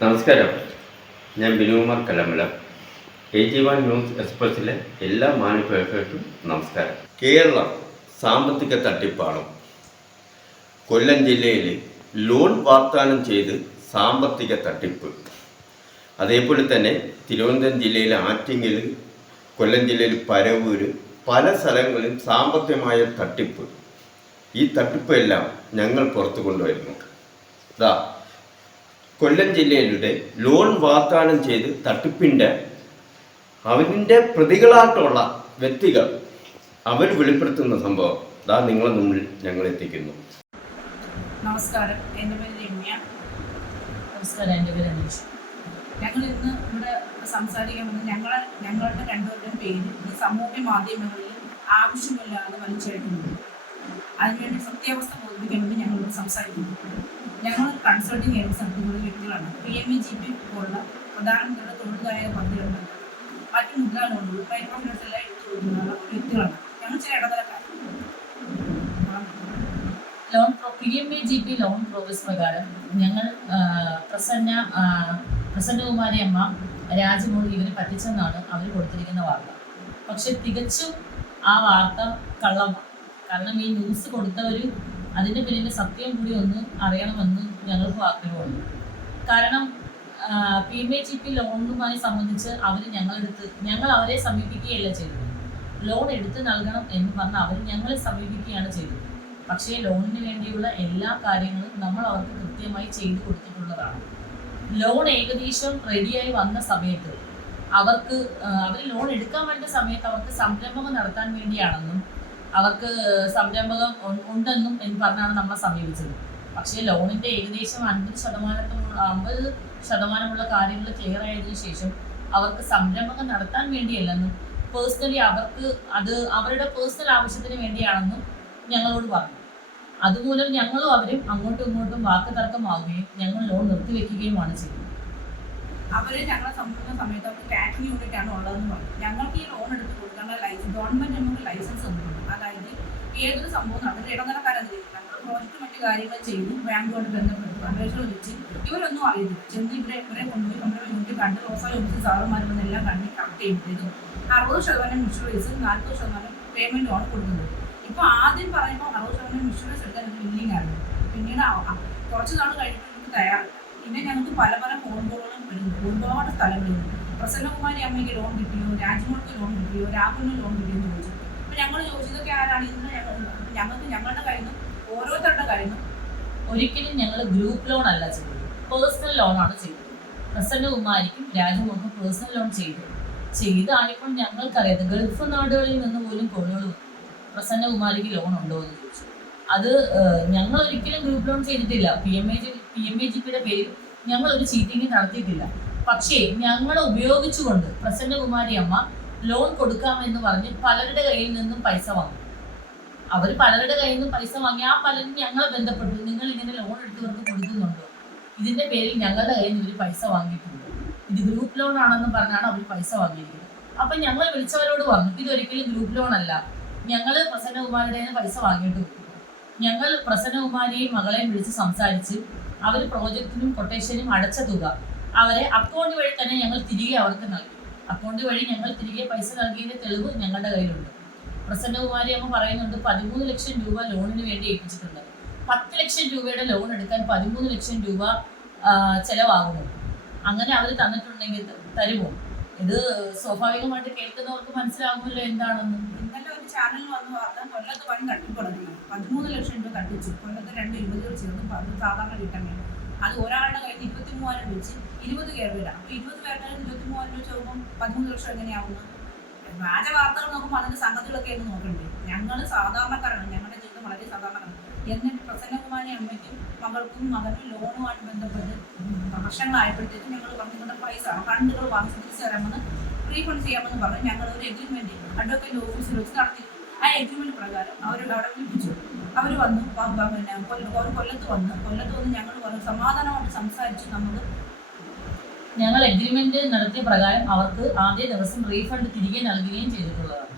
നമസ്കാരം, ഞാൻ Binukumar കലമല. AG1 news എക്സ്പ്രസിലെ എല്ലാ മാന്യപ്രേക്ഷകർക്കും നമസ്കാരം. കേരളം സാമ്പത്തിക തട്ടിപ്പാണ്. കൊല്ലം ജില്ലയിൽ ലോൺ വാഗ്ദാനം ചെയ്ത് സാമ്പത്തിക തട്ടിപ്പ്. അതേപോലെ തന്നെ തിരുവനന്തപുരം ജില്ലയിലെ ആറ്റിങ്ങൽ, കൊല്ലം ജില്ലയിൽ പരവൂര്, പല സ്ഥലങ്ങളിലും സാമ്പത്തികമായ തട്ടിപ്പ്. ഈ തട്ടിപ്പെല്ലാം ഞങ്ങൾ പുറത്തു കൊണ്ടുവരുന്നു. കൊല്ലം ജില്ലയിലൂടെ ലോൺ വാഗ്ദാനം ചെയ്ത് തട്ടിപ്പിൻ്റെ അവൻ്റെ പ്രതികളായിട്ടുള്ള വ്യക്തികൾ അവർ വെളിപ്പെടുത്തുന്ന സംഭവം നിങ്ങളെ മുന്നിൽ ഞങ്ങൾ എത്തിക്കുന്നു. നമസ്കാരം, എൻ്റെ പേര് രമ്യ. നമസ്കാരം, എൻ്റെ പേര് അനീഷ്. ഞങ്ങൾ ഇന്ന് ഇവിടെ സംസാരിക്കാൻ വന്നത് ഞങ്ങളുടെ രണ്ടുപേരുടെയും പേര് ഈ സമൂഹ മാധ്യമങ്ങളിൽ ആവശ്യമില്ലാതെ വലിച്ചെടുക്കുന്നു. അതിനുവേണ്ടി സത്യാവസ്ഥ ബോധിപ്പിക്കാൻ വേണ്ടി ഞങ്ങളിവിടെ സംസാരിക്കുന്നു. ഞങ്ങൾ കൺസൾട്ടിങ് ഏജൻസി നടത്തുന്ന വ്യക്തികളാണ്. PMEGP പോലുള്ള പ്രധാനമന്ത്രിയുടെ തൊഴിലായ പദ്ധതികളുണ്ട്, മറ്റു മുദ്രാ ലോണുകൾ, മൈക്രോ ഫിനാൻസ് എല്ലാം എടുത്തു കൊടുക്കുന്ന വ്യക്തികളാണ്. ഞങ്ങൾ ചില ഇടനിലക്കാർ. PMEGP ലോൺ പ്രോഗ്രസ് പ്രകാരം ഞങ്ങൾ പ്രസന്നകുമാരി അമ്മ, രാജമോൾ ഇവരെ പറ്റിച്ചെന്നാണ് അവർ കൊടുത്തിരിക്കുന്ന വാർത്ത. പക്ഷെ തികച്ചും ആ വാർത്ത കള്ളമാണ്. കാരണം ഈ ന്യൂസ് കൊടുത്തവർ അതിൻ്റെ പിന്നിലെ സത്യം കൂടി ഒന്ന് അറിയണമെന്ന് ഞങ്ങൾക്ക് ആഗ്രഹമുണ്ട്. കാരണം PMEGP ലോണുമായി സംബന്ധിച്ച് ഞങ്ങൾ അവരെ സമീപിക്കുകയല്ല ചെയ്തത്. ലോൺ എടുത്ത് നൽകണം എന്ന് പറഞ്ഞാൽ അവർ ഞങ്ങളെ സമീപിക്കുകയാണ് ചെയ്തത്. പക്ഷേ ലോണിന് വേണ്ടിയുള്ള എല്ലാ കാര്യങ്ങളും നമ്മൾ അവർക്ക് കൃത്യമായി ചെയ്തു കൊടുത്തിട്ടുള്ളതാണ്. ലോൺ ഏകദേശം റെഡിയായി വന്ന സമയത്ത് അവർ ലോൺ എടുക്കാൻ വേണ്ട സമയത്ത് അവർക്ക് സംരംഭം നടത്താൻ വേണ്ടിയാണെന്നും അവർക്ക് സംരംഭകം ഉണ്ടെന്നും എന്ന് പറഞ്ഞാണ് നമ്മളെ സമീപിച്ചത്. പക്ഷേ ലോണിൻ്റെ ഏകദേശം 50% കാര്യങ്ങൾ ക്ലിയർ ആയതിനു ശേഷം അവർക്ക് സംരംഭകം നടത്താൻ വേണ്ടിയല്ലെന്നും പേഴ്സണലി അവരുടെ പേഴ്സണൽ ആവശ്യത്തിന് വേണ്ടിയാണെന്നും ഞങ്ങളോട് പറഞ്ഞു. അതുമൂലം ഞങ്ങളും അവരും അങ്ങോട്ടും ഇങ്ങോട്ടും വാക്ക് തർക്കമാവുകയും ഞങ്ങൾ ലോൺ നിർത്തിവെക്കുകയുമാണ് ചെയ്തത്. അവര് ഞങ്ങളെ സംബന്ധിക്കുന്ന സമയത്ത് അവർക്ക് കാറ്ററിംഗ് യൂണിറ്റാണ് ഉള്ളതെന്ന് പറഞ്ഞു. ഞങ്ങൾക്ക് ഈ ലോൺ എടുത്ത് കൊടുക്കാനുള്ള ഗവൺമെന്റ് നമുക്ക് ലൈസൻസ് തന്നിട്ടുണ്ട്. അതായത് ഏതൊരു സംഭവം നടന്നിട്ട് ഇടനിലക്കാരെന്നിരിക്കും. ഞങ്ങൾ പ്രോജക്റ്റ് മറ്റു കാര്യങ്ങൾ ചെയ്തു, ബാങ്കുമായിട്ട് ബന്ധപ്പെട്ടു, അപേക്ഷകൾ വെച്ച് ഇവരൊന്നും അറിയുന്നില്ല. ചെന്ന് ഇവരെ കൊണ്ടുപോയി നമ്മുടെ യൂണിറ്റ് കണ്ട് റോസാ യൂണിറ്റ് സാറുമാരെല്ലാം കണ്ട് കറക്റ്റ് ചെയ്യുമ്പോഴേക്കും 60% ഇൻഷുറൻസ്, 40% പേയ്മെൻറ്റുമാണ് കൊടുക്കുന്നത്. ഇപ്പോൾ ആദ്യം പറയുമ്പോൾ 60% ഇൻഷുറൻസ് എടുക്കാൻ ഒരു വില്ലിംഗ് ആയിരുന്നു. പിന്നീട് കുറച്ച് നാൾ കഴിഞ്ഞിട്ട് നമുക്ക് തയ്യാറില്ല. പിന്നെ ഞങ്ങൾക്ക് പല ഫോൺ കോളുകളും വരുന്നുണ്ട് ഒരുപാട് സ്ഥലങ്ങളിൽ നിന്ന്. പ്രസന്നകുമാരി അമ്മയ്ക്ക് ലോൺ കിട്ടിയോ, രാജ്മോൾക്ക് ലോൺ കിട്ടിയോ, രാഹുലിന് ലോൺ കിട്ടിയോ എന്ന് ചോദിച്ചു. അപ്പോൾ ഞങ്ങൾ ചോദിച്ചതൊക്കെ ആരാണ് ഇന്ന് ഞങ്ങൾക്ക് ഞങ്ങളുടെ കയ്യിൽ നിന്ന് ഓരോരുത്തരുടെ കയ്യിൽ നിന്ന് ഒരിക്കലും ഞങ്ങൾ ഗ്രൂപ്പ് ലോൺ അല്ല ചെയ്തത്, പേഴ്സണൽ ലോണാണ് ചെയ്തത്. പ്രസന്നകുമാരിക്കും രാജ്മോൾക്കും പേഴ്സണൽ ലോൺ ചെയ്തായപ്പോൾ ഞങ്ങൾക്കറിയാതെ ഗൾഫ് നാടുകളിൽ നിന്ന് പോലും കോളുകൾ പ്രസന്നകുമാരിക്ക് ലോൺ ഉണ്ടോ എന്ന് ചോദിച്ചു. അത് ഞങ്ങൾ ഒരിക്കലും ഗ്രൂപ്പ് ലോൺ ചെയ്തിട്ടില്ല. PMEGPയുടെ പേരിൽ ഞങ്ങൾ ഒരു ചീറ്റിംഗ് നടത്തിയിട്ടില്ല. പക്ഷേ ഞങ്ങൾ ഉപയോഗിച്ചുകൊണ്ട് പ്രസന്നകുമാരി അമ്മ ലോൺ കൊടുക്കാമെന്ന് പറഞ്ഞ് പലരുടെ കയ്യിൽ നിന്നും പൈസ വാങ്ങി. അവർ പലരുടെ കയ്യിൽ നിന്നും പൈസ വാങ്ങി. ആ പലരും ഞങ്ങളെ ബന്ധപ്പെട്ടു, നിങ്ങൾ ഇങ്ങനെ ലോൺ എടുത്തവർക്ക് കൊടുക്കുന്നുണ്ടോ, ഇതിന്റെ പേരിൽ ഞങ്ങളുടെ കയ്യിൽ നിന്ന് ഇവർ പൈസ വാങ്ങിയിട്ടുണ്ട്, ഇത് ഗ്രൂപ്പ് ലോൺ ആണെന്ന് പറഞ്ഞാണ് അവർ പൈസ വാങ്ങിയിരിക്കുന്നത്. അപ്പം ഞങ്ങൾ വിളിച്ചവരോട് പറഞ്ഞു, ഇതൊരിക്കലും ഗ്രൂപ്പ് ലോൺ അല്ല, ഞങ്ങൾ പ്രസന്നകുമാരിയുടെ പൈസ വാങ്ങിയിട്ട് കൊടുക്കും. ഞങ്ങൾ പ്രസന്നകുമാരിയെയും മകളെയും വിളിച്ച് സംസാരിച്ച് അവർ പ്രോജക്റ്റിനും കൊട്ടേഷനും അടച്ച തുക അവരെ അക്കൗണ്ട് വഴി തന്നെ ഞങ്ങൾ തിരികെ അവർക്ക് നൽകി. അക്കൗണ്ട് വഴി ഞങ്ങൾ തിരികെ പൈസ നൽകിയതിൻ്റെ തെളിവ് ഞങ്ങളുടെ കയ്യിലുണ്ട്. പ്രസന്നകുമാരി അമ്മ പറയുന്നുണ്ട് 13 ലക്ഷം രൂപ ലോണിന് വേണ്ടി ഏൽപ്പിച്ചിട്ടുണ്ട്. 10 ലക്ഷം രൂപയുടെ ലോൺ എടുക്കാൻ 13 ലക്ഷം രൂപ ചിലവാകുമോ? അങ്ങനെ അവർ തന്നിട്ടുണ്ടെങ്കിൽ തരുമോ? ഇത് സ്വാഭാവികമായിട്ട് കേൾക്കുന്നവർക്ക് മനസ്സിലാകുമല്ലോ എന്താണെന്ന്. ഇന്നലെ ഒരു ചാനൽ വന്ന് പറഞ്ഞാൽ കൊല്ലത്ത് വഴി തട്ടിപ്പുറങ്ങി 13 ലക്ഷം രൂപ തട്ടിച്ചു. കൊല്ലത്ത് 2 യുവതികൾ ചേർന്ന് സാധാരണ കിട്ടാൻ വേണ്ടി അത് ഒരാളുടെ കയ്യിൽ 23,000 വെച്ച് 20 പേര് വരാം. അപ്പോൾ 20 പേരുടെ 23,000 രൂപ ചോദിക്കുമ്പോൾ 13 ലക്ഷം എങ്ങനെയാവുന്നു? വ്യാജ വാർത്തകൾ നോക്കുമ്പോൾ അതിൻ്റെ സംഗതികളൊക്കെ എന്ന് നോക്കണ്ടേ? ഞങ്ങൾ സാധാരണക്കാരാണ്, ഞങ്ങളുടെ ജീവിതം വളരെ സാധാരണക്കാരാണ്. എന്നിട്ട് പ്രസന്നകുമാരി അമ്മയ്ക്കും മകൾക്കും മകനും ലോണുമായിട്ട് ബന്ധപ്പെട്ട് പ്രശ്നങ്ങളായപ്പോഴത്തേക്കും ഞങ്ങൾ പറഞ്ഞിട്ടുള്ള പൈസ ഫണ്ടുകൾ വാങ്ങിച്ച് തിരിച്ചു തരാമെന്ന് റീഫണ്ട് ചെയ്യാമെന്ന് പറഞ്ഞ് ഞങ്ങൾ ഒരു എഗ്രിമെൻറ്റ് അഡ്വക്കേറ്റ് ഓഫീസിൽ വെച്ച് നടത്തി. ആ എഗ്രിമെൻറ്റ് പ്രകാരം അവർ അവിടെ വിളിപ്പിച്ചു. അവർ വന്നു, കൊല്ലത്ത് വന്ന് ഞങ്ങൾ പറഞ്ഞു സമാധാനമായിട്ട് സംസാരിച്ച് ഞങ്ങൾ എഗ്രിമെന്റ് നടത്തിയ പ്രകാരം അവർക്ക് ആദ്യ ദിവസം റീഫണ്ട് തിരികെ നൽകുകയും ചെയ്തിട്ടുള്ളതാണ്.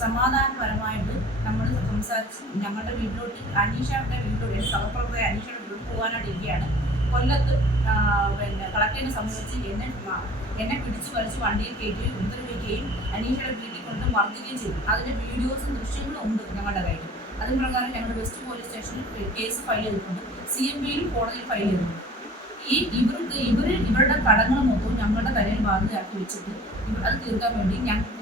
സമാധാനപരമായിട്ട് നമ്മൾ സംസാരിച്ച് ഞങ്ങളുടെ വീട്ടിലോട്ട് അനീഷയുടെ വീട്ടിലോട്ട് സഹപ്രവർത്തകരെ അനീഷയുടെ വീട്ടിൽ പോകാനായിട്ട് ഇരിക്കുകയാണ്. കൊല്ലത്ത് എന്നെ സമീപിച്ച് എന്നെ പിടിച്ചു വലിച്ച് വണ്ടിയിൽ കയറ്റി ഉപദ്രവിക്കുകയും അനീഷയുടെ വീട്ടിൽ കൊണ്ട് മർദ്ദിക്കുകയും ചെയ്തു. അതിൻ്റെ വീഡിയോസും ദൃശ്യങ്ങളും ഉണ്ട് ഞങ്ങളുടെ കയ്യിൽ. അതിന് പ്രകാരം ഞങ്ങളുടെ വെസ്റ്റ് പോലീസ് സ്റ്റേഷനിൽ കേസ് ഫയൽ ചെയ്തിട്ടുണ്ട്. CMBയിലും കോടതിയിൽ ഫയൽ ചെയ്തിട്ടുണ്ട്. ഇവരുടെ കടങ്ങൾ മൊത്തവും ഞങ്ങളുടെ തലയിൽ ബാധ്യതയാക്കി വെച്ചിട്ട് അത് തീർക്കാൻ വേണ്ടി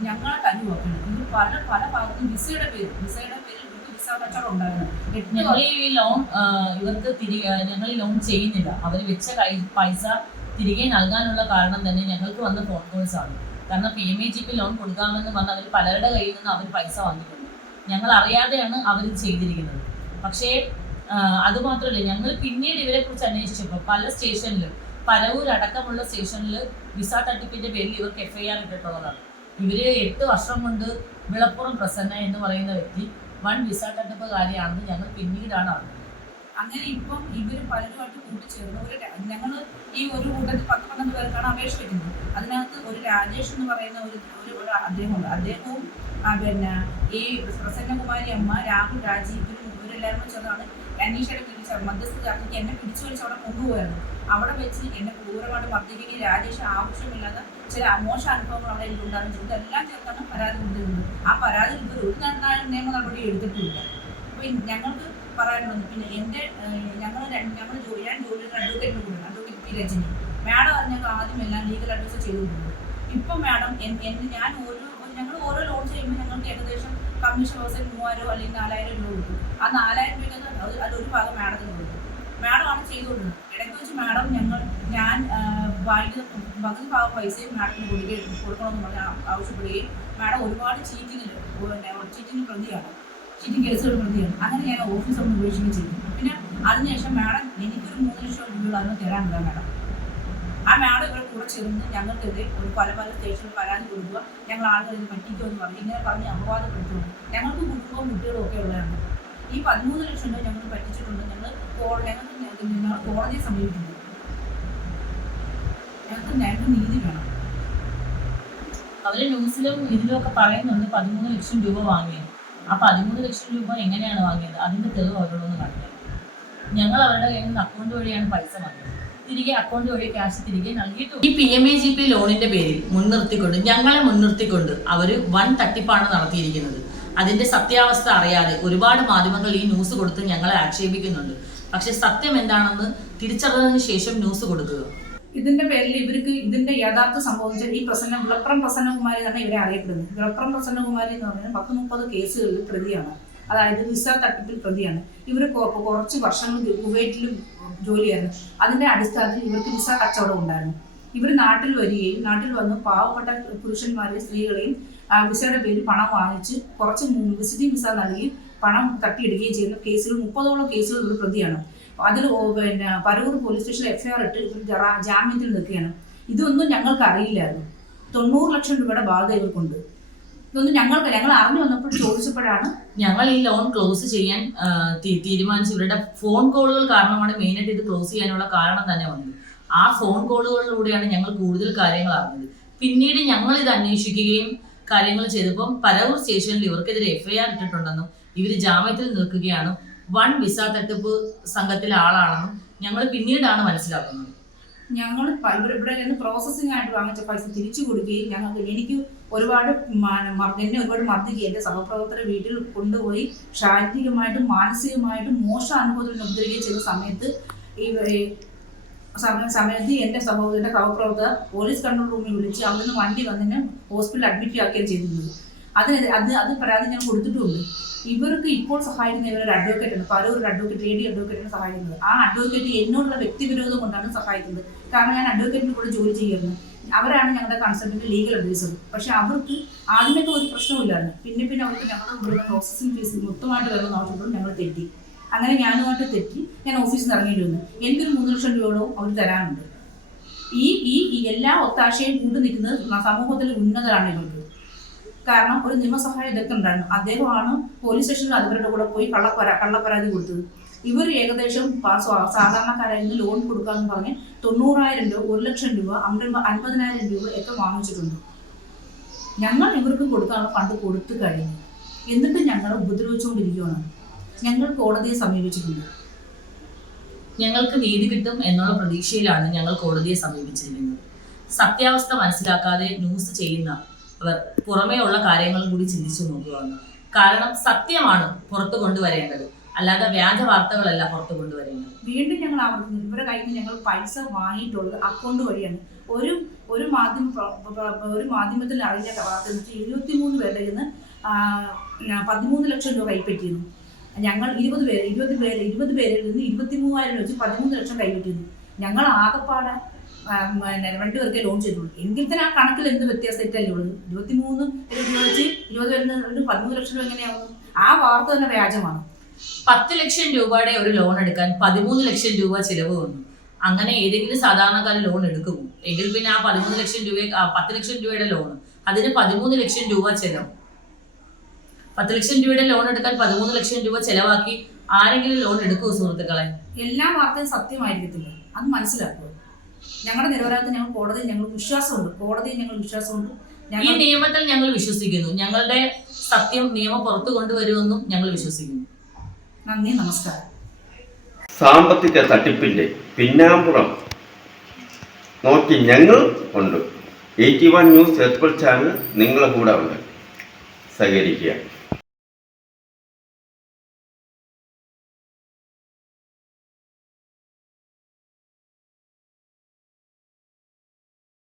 ഞങ്ങളെ തല്ലു വെക്കണം. ഇവർ പല ഭാഗത്തും വിസയുടെ പേരിൽ വിസ കച്ചവടം ഉണ്ടായിരുന്നു. ഞങ്ങൾ ഈ ലോൺ ഞങ്ങൾ ഈ ലോൺ ചെയ്യുന്നില്ല. അവർ വെച്ച പൈസ തിരികെ നൽകാനുള്ള കാരണം തന്നെ ഞങ്ങൾക്ക് വന്ന ഫോൺ കോൾസ് ആണ്. കാരണം PMAGP ലോൺ കൊടുക്കാമെന്ന് പറഞ്ഞ് അവർ പലരുടെ കയ്യിൽ നിന്ന് അവർ പൈസ വന്നിട്ടുണ്ട്. ഞങ്ങൾ അറിയാതെയാണ് അവർ ചെയ്തിരിക്കുന്നത്. പക്ഷേ അതുമാത്രമല്ല, ഞങ്ങൾ പിന്നീട് ഇവരെ കുറിച്ച് അന്വേഷിച്ചപ്പോൾ പല സ്റ്റേഷനിലും പരവൂർ അടക്കമുള്ള സ്റ്റേഷനിൽ വിസ തട്ടിപ്പിന്റെ പേരിൽ ഇവർക്ക് FIR ഇട്ടിട്ടുള്ളതാണ്. ഇവര് 8 വർഷം കൊണ്ട് വിളപ്പുറം പ്രസന്ന എന്ന് പറയുന്ന വ്യക്തി വൺ വിസ തട്ടിപ്പുകാരിയാണെന്ന് ഞങ്ങൾ പിന്നീടാണ് അറിഞ്ഞത്. അങ്ങനെ ഇപ്പം ഇവർ പലരുമായിട്ട് കൂട്ടിച്ചേർന്ന് ഞങ്ങൾ ഈ ഒരു കൂട്ടത്തിൽ 10-12 പേർക്കാണ് അപേക്ഷ വയ്ക്കുന്നത്. അതിനകത്ത് ഒരു രാജേഷ് എന്ന് പറയുന്ന ഒരു അദ്ദേഹമുണ്ട്. അദ്ദേഹവും പിന്നെ ഈ പ്രസന്നകുമാരി അമ്മ, രാഹുൽ, രാജീവ് ഇവരെല്ലാവരും കൂടെ ചേർന്നാണ് അനീഷയുടെ വീട്ടിൽ മധ്യസ്ഥ ചർച്ചയ്ക്ക് എന്നെ പിടിച്ചു വലിച്ച് അവിടെ കൊണ്ടുപോയിരുന്നു. അവിടെ വെച്ച് എന്നെ ക്രൂരമായിട്ട് മർദ്ദിക്കുകയും രാജേഷ് ആവശ്യമില്ലാത്ത ചില മോശ അനുഭവങ്ങൾ അവിടെ എനിക്കുണ്ടാകും. ഇതെല്ലാം ചേർത്താണ് പരാതി കൊടുത്തിരുന്നത്. ആ പരാതി ഇവർ ഒരു നിയമ നടപടി എടുത്തിട്ടില്ല. അപ്പോൾ ഞങ്ങൾക്ക് പറയാനുള്ളത് പിന്നെ ഞാൻ ജോലിയുടെ അഡ്വക്കേറ്റിന് കൂടെ അഡ്വക്കേറ്റ് P. രജനി മാഡം ഞങ്ങൾ ആദ്യം എല്ലാം ലീഗൽ അഡ്വൈസ് ചെയ്തുകൊണ്ടിരുന്നത്. ഇപ്പം മാഡം ഞങ്ങൾ ഓരോ ലോൺ ചെയ്യുമ്പോൾ ഞങ്ങൾക്ക് ഏകദേശം കമ്മീഷൻ ദിവസം 3000 അല്ലെങ്കിൽ 4000 രൂപ കൊടുക്കും. ആ 4000 രൂപയ്ക്ക് അതൊരു ഭാഗം മാഡത്തിന് കൊടുക്കും. മാഡമാണ് ചെയ്തുകൊണ്ടിരുന്നത്. ഇടയ്ക്ക് വെച്ച് മാഡം ഞാൻ പകുതി ഭാഗം പൈസയും മാഡത്തിന് കൊടുക്കണമെന്ന് പറഞ്ഞാൽ ആവശ്യപ്പെടുകയും മാഡം ഒരുപാട് ചീറ്റിംഗ് പ്രതിയാണ്, ചീറ്റിംഗ് കേസുകൾ പ്രതിയാണ്. അങ്ങനെ ഞാൻ ഓഫീസ് ഒന്ന് ഉപേക്ഷിക്കുകയും ചെയ്തു. പിന്നെ അതിനുശേഷം മാഡം എനിക്കൊരു 3 ലക്ഷം രൂപ അതൊന്നും തരാനില്ല മാഡം. ആ മാഡം ഇവരെ കൂടെ ചേർന്ന് ഞങ്ങൾക്കെതിരെ പല സ്റ്റേഷനിൽ പരാതി കൊടുക്കുക, ഞങ്ങൾ ആളുകളിൽ പറ്റിക്കുമെന്ന് പറഞ്ഞ് ഇങ്ങനെ പറഞ്ഞ് അപവാദപ്പെടുത്തുന്നു. ഞങ്ങൾക്ക് കുടുംബവും കുട്ടികളും ഒക്കെ ഉള്ളതാണ്. ഈ 13 ലക്ഷം രൂപ ഞങ്ങൾ പറ്റിച്ചിട്ടുണ്ട്. ഞങ്ങൾ കോടതിയെ സമീപിക്കുന്നു. ഞങ്ങൾക്ക് നീതി വേണം. അവര് ന്യൂസിലും ഇതിലും ഒക്കെ പറയുന്നുണ്ട് 13 ലക്ഷം രൂപ വാങ്ങിയത്. ആ 13 ലക്ഷം രൂപ എങ്ങനെയാണ് വാങ്ങിയത് അതിന്റെ തെളിവ് അവരോടൊന്ന് കാണിക്കാം. ഞങ്ങൾ അവരുടെ കയ്യിൽ നിന്ന് അക്കൗണ്ട് വഴിയാണ് പൈസ വാങ്ങിയത്. തിരികെ അക്കൗണ്ട് വഴി ക്യാഷ് തിരികെ നൽകിയിട്ടുണ്ട്. ഈ PMAGP ലോണിന്റെ പേരിൽ ഞങ്ങളെ മുൻനിർത്തിക്കൊണ്ട് അവര് വൻ തട്ടിപ്പാണ് നടത്തിയിരിക്കുന്നത്. അതിന്റെ സത്യാവസ്ഥ അറിയാതെ ഒരുപാട് മാധ്യമങ്ങൾ ഈ ന്യൂസ് കൊടുത്ത് ഞങ്ങളെ ആക്ഷേപിക്കുന്നുണ്ട്. പക്ഷെ സത്യം എന്താണെന്ന് തിരിച്ചറിഞ്ഞതിന് ശേഷം ന്യൂസ് കൊടുക്കുക. ഇതിന്റെ പേരിൽ ഇവർക്ക് ഇതിന്റെ യഥാർത്ഥ സംഭവം ഈ വിളപ്പുറം പ്രസന്നകുമാരി തന്നെ ഇവരെ അറിയപ്പെടുന്നത്. വിളപ്പുറം പ്രസന്നകുമാരി എന്ന് പറഞ്ഞാൽ 10-30 കേസുകളിൽ പ്രതിയാണ്. അതായത് വിസ തട്ടിപ്പിൽ പ്രതിയാണ്. ഇവർ കുറച്ച് വർഷങ്ങൾ കുവൈറ്റിലും ജോലിയായിരുന്നു. അതിന്റെ അടിസ്ഥാനത്തിൽ ഇവർക്ക് വിസ കച്ചവടം ഉണ്ടായിരുന്നു. ഇവർ നാട്ടിൽ വരികയും നാട്ടിൽ വന്ന് പാവപ്പെട്ട പുരുഷന്മാരെയും സ്ത്രീകളെയും വിസയുടെ പേരിൽ പണം വാങ്ങിച്ച് കുറച്ച് വിസിറ്റിംഗ് വിസ നൽകി പണം തട്ടിയെടുക്കുകയും ചെയ്യുന്ന കേസുകൾ 30ഓളം കേസുകൾ ഇവർ പ്രതിയാണ്. അതിൽ പരവൂർ പോലീസ് സ്റ്റേഷനിൽ FIR ഇട്ട് ഇവർ ജാമ്യത്തിൽ നിൽക്കുകയാണ്. ഇതൊന്നും ഞങ്ങൾക്ക് അറിയില്ലായിരുന്നു. 90 ലക്ഷം രൂപയുടെ ബാധ്യത ഇവർക്കുണ്ട്. ഇതൊന്നും ഞങ്ങൾ അറിഞ്ഞു വന്നപ്പോൾ ചോദിച്ചപ്പോഴാണ് ഞങ്ങൾ ഈ ലോൺ ക്ലോസ് ചെയ്യാൻ തീരുമാനിച്ചു. ഇവരുടെ ഫോൺ കോളുകൾ കാരണമാണ് മെയിനായിട്ട് ഇത് ക്ലോസ് ചെയ്യാനുള്ള കാരണം തന്നെ വന്നത്. ആ ഫോൺ കോളുകളിലൂടെയാണ് ഞങ്ങൾ കൂടുതൽ കാര്യങ്ങൾ അറിഞ്ഞത്. പിന്നീട് ഞങ്ങൾ ഇത് അന്വേഷിക്കുകയും കാര്യങ്ങൾ ചെയ്തപ്പം പരവൂർ സ്റ്റേഷനിൽ ഇവർക്കെതിരെ FIR ഇട്ടിട്ടുണ്ടെന്നും ഇവർ ജാമ്യത്തിൽ നിൽക്കുകയാണ്, വൺ വിസ തട്ടിപ്പ് സംഘത്തിലെ ആളാണെന്നും ഞങ്ങൾ പിന്നീടാണ് മനസ്സിലാക്കുന്നത്. ഞങ്ങൾ ഇവിടെ നിന്ന് പ്രോസസ്സിംഗ് ആയിട്ട് വാങ്ങിച്ച പൈസ തിരിച്ചു കൊടുക്കുകയും എനിക്ക് ഒരുപാട് മർദ്ദിക്കുകയും എൻ്റെ സഹപ്രവർത്തകരുടെ വീട്ടിൽ കൊണ്ടുപോയി ശാരീരികമായിട്ടും മാനസികമായിട്ടും മോശം അനുഭവത്തിൽ ഉപദ്രവിക്കുകയും ചെയ്ത സമയത്ത് എൻ്റെ സഹപ്രവർത്തകർ പോലീസ് കൺട്രോൾ റൂമിൽ വിളിച്ച് അവിടുന്ന് വണ്ടി വന്നിന് ഹോസ്പിറ്റലിൽ അഡ്മിറ്റ് ആക്കുകയാണ് ചെയ്തിരുന്നത്. അത് പരാതി ഞാൻ കൊടുത്തിട്ടുമുണ്ട്. ഇവർക്ക് ഇപ്പോൾ സഹായിക്കുന്ന ഇവരൊരു അഡ്വക്കേറ്റാണ്, പരവൂർ അഡ്വക്കേറ്റ് ലേഡി അഡ്വക്കേറ്റാണ് സഹായിക്കുന്നത്. ആ അഡ്വക്കേറ്റ് എന്നോടുള്ള വ്യക്തിവിരോധം കൊണ്ടാണ് സഹായിക്കുന്നത്. കാരണം ഞാൻ അഡ്വക്കേറ്റിൻ്റെ കൂടെ ജോലി ചെയ്യുന്നത്. അവരാണ് ഞങ്ങളുടെ കൺസൾട്ടന്റ് ലീഗൽ അഡ്വൈസർ. പക്ഷെ അവർക്ക് ആദ്യമൊക്കെ ഒരു പ്രശ്നമില്ലായിരുന്നു. പിന്നെ അവർക്ക് ഞങ്ങളുടെ ഇവിടുന്ന് പ്രോസസ്സിംഗ് ഫീസ് മൊത്തമായിട്ട് വരുന്ന ആവശ്യപ്പെടും ഞങ്ങൾ തെറ്റി. അങ്ങനെ ഞാനുമായിട്ട് തെറ്റി ഞാൻ ഓഫീസിൽ നിന്ന് ഇറങ്ങേണ്ടി വന്നു. എനിക്കൊരു 3 ലക്ഷം രൂപയോളം അവർ തരാനുണ്ട്. ഈ എല്ലാ ഒത്താശയും കൂട്ടു നിൽക്കുന്നത് സമൂഹത്തിൽ ഉന്നതരാണ് ഇവർക്ക്. കാരണം ഒരു നിയമസഹായ വിദഗ്ധൻ ഉണ്ടായിരുന്നു. അദ്ദേഹമാണ് പോലീസ് സ്റ്റേഷനിൽ അധികൃതരുടെ കൂടെ പോയി കള്ളപ്പരാതി കൊടുത്തത്. ഇവർ ഏകദേശം സാധാരണക്കാരായി ലോൺ കൊടുക്കാമെന്ന് പറഞ്ഞ് 90,000 രൂപ, 1 ലക്ഷം രൂപ, 50,000 രൂപ ഒക്കെ വാങ്ങിച്ചിട്ടുണ്ട്. ഞങ്ങൾ ഇവർക്ക് കൊടുക്കാനുള്ള ഫണ്ട് കൊടുത്തു കഴിഞ്ഞു. എന്നിട്ട് ഞങ്ങൾ ഉപദ്രവിച്ചുകൊണ്ടിരിക്കുകയാണ്. ഞങ്ങൾ കോടതിയെ സമീപിച്ചിട്ടുണ്ട്. ഞങ്ങൾക്ക് നീതി കിട്ടും എന്നുള്ള പ്രതീക്ഷയിലാണ് ഞങ്ങൾ കോടതിയെ സമീപിച്ചിരിക്കുന്നത്. സത്യാവസ്ഥ മനസ്സിലാക്കാതെ ന്യൂസ് ചെയ്യുന്നവർ പുറമേ ഉള്ള കാര്യങ്ങളും കൂടി ചിന്തിച്ചു നോക്കുകയാണ്. കാരണം സത്യമാണ് പുറത്തു കൊണ്ടുവരേണ്ടത്, അല്ലാതെ വ്യാജ വാർത്തകളല്ല പുറത്തു കൊണ്ടുവരേണ്ടത്. വീണ്ടും ഞങ്ങൾ ആവർത്തിക്കുന്നു, ഇവരുടെ കയ്യിൽ നിന്ന് ഞങ്ങൾ പൈസ വാങ്ങിയിട്ടുള്ളത് അക്കൗണ്ട് വഴിയാണ്. ഒരു മാധ്യമത്തിൽ അറിഞ്ഞ വാർത്ത 23 പേരുടെ നിന്ന് 13 ലക്ഷം രൂപ കൈപ്പറ്റിയിരുന്നു. ഞങ്ങൾ 20 പേരിൽ നിന്ന് 23,000 വെച്ച് 13 ലക്ഷം കൈപ്പറ്റിയിരുന്നു. ഞങ്ങൾ ആകെപ്പാടെ 2 പേർക്കേ ലോൺ ചെയ്തുള്ളൂ. എങ്കിൽ തന്നെ ആ കണക്കിൽ എന്ത് വ്യത്യാസമായിട്ടല്ലേ ഉള്ളത്? 23 രൂപ വെച്ച് 20 പേരിൽ നിന്ന് 13 ലക്ഷം രൂപ എങ്ങനെയാവും? ആ വാർത്ത തന്നെ വ്യാജമാണ്. 10 ലക്ഷം രൂപയുടെ ഒരു ലോൺ എടുക്കാൻ 13 ലക്ഷം രൂപ ചിലവ് വന്നു. അങ്ങനെ ഏതെങ്കിലും സാധാരണക്കാർ ലോൺ എടുക്കുമോ? എങ്കിൽ പിന്നെ ആ 13 ലക്ഷം രൂപ 10 ലക്ഷം രൂപയുടെ ലോൺ, അതിന് 13 ലക്ഷം രൂപ ചെലവ്. 10 ലക്ഷം രൂപയുടെ ലോൺ എടുക്കാൻ 13 ലക്ഷം രൂപ ചെലവാക്കി ആരെങ്കിലും ലോൺ എടുക്കുമോ സുഹൃത്തുക്കളെ? എല്ലാ വാർത്തയും സത്യമായിരിക്കത്തില്ല, അത് മനസ്സിലാക്കുക. ഞങ്ങളുടെ നിരപരാധത്തിൽ ഞങ്ങൾ കോടതിയിൽ ഞങ്ങൾക്ക് വിശ്വാസമുണ്ട്. ഈ നിയമത്തിൽ ഞങ്ങൾ വിശ്വസിക്കുന്നു. ഞങ്ങളുടെ സത്യം നിയമം പുറത്തു കൊണ്ടുവരുമെന്നും ഞങ്ങൾ വിശ്വസിക്കുന്നു. നന്ദി, നമസ്കാരം. സാമ്പത്തിക തട്ടിപ്പിന്റെ പിന്നാമ്പുറം നോക്കി ഞങ്ങൾ ഉണ്ട്. 81 ന്യൂസ് എക്സ്പെർട്ട് ചാനൽ നിങ്ങളെ കൂടെ ഉണ്ട്. സഹകരിക്കുക.